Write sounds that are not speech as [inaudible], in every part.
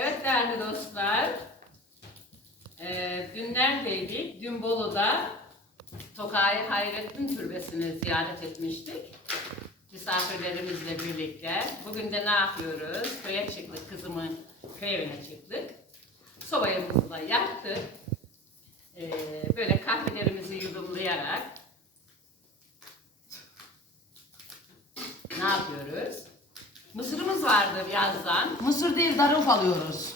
Evet değerli dostlar. Ee, dün neredeydik? Dün Bolu'da Tokay Hayrettin Türbesi'ni ziyaret etmiştik. Misafirlerimizle birlikte. Bugün de ne yapıyoruz? Köye çıktık. Kızımın köy evine çıktık. Sobayımızı da yaktık. Ee, böyle kahvelerimizi yudumlayarak ne yapıyoruz? Mısırımız vardı yazdan. Mısır değil daruf alıyoruz.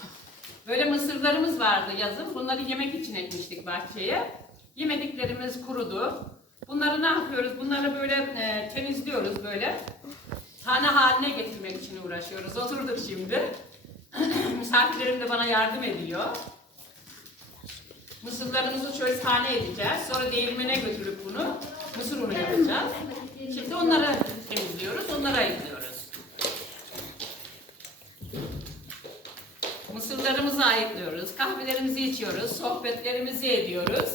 Böyle mısırlarımız vardı yazın. Bunları yemek için ekmiştik bahçeye. Yemediklerimiz kurudu. Bunları ne yapıyoruz? Bunları böyle e, temizliyoruz böyle. Tane haline getirmek için uğraşıyoruz. Oturduk şimdi. [clears throat] Misafirlerim de bana yardım ediyor. Mısırlarımızı şöyle tane edeceğiz. Sonra değirmene götürüp bunu mısır unu yapacağız. Şimdi onları temizliyoruz, onları ayıklıyoruz. Mısırlarımızı ayıklıyoruz, kahvelerimizi içiyoruz, sohbetlerimizi ediyoruz.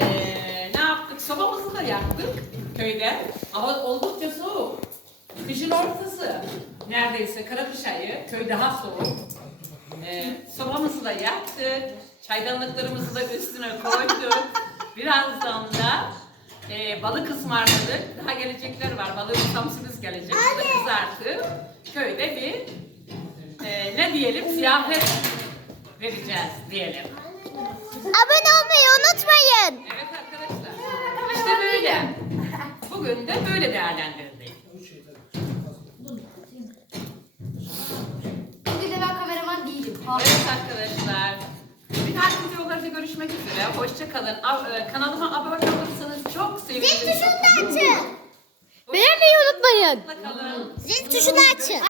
Ee, ne yaptık? Sobamızı da yaktık köyde. Hava oldukça soğuk. Kışın ortası. Neredeyse kara kış ayı. Köy daha soğuk. Ee, sobamızı da yaktık. Çaydanlıklarımızı da üstüne koyduk. Birazdan da e, balık ısmarladık. Daha gelecekler var. Balığı samsınız gelecek. Balık kızartıp köyde bir ne diyelim ziyafet vereceğiz diyelim. Abone olmayı unutmayın. Evet arkadaşlar. İşte böyle. Bugün de böyle değerlendirdik. Bugün de ben kameraman değilim. Evet arkadaşlar. Bir dahaki videolarda görüşmek üzere. Hoşça kalın. Ab- e, Kanalıma abone olursanız çok sevinirim. Zil tuşunu da açın. Beğenmeyi unutmayın. Hoşça kalın. Zil tuşunu açın.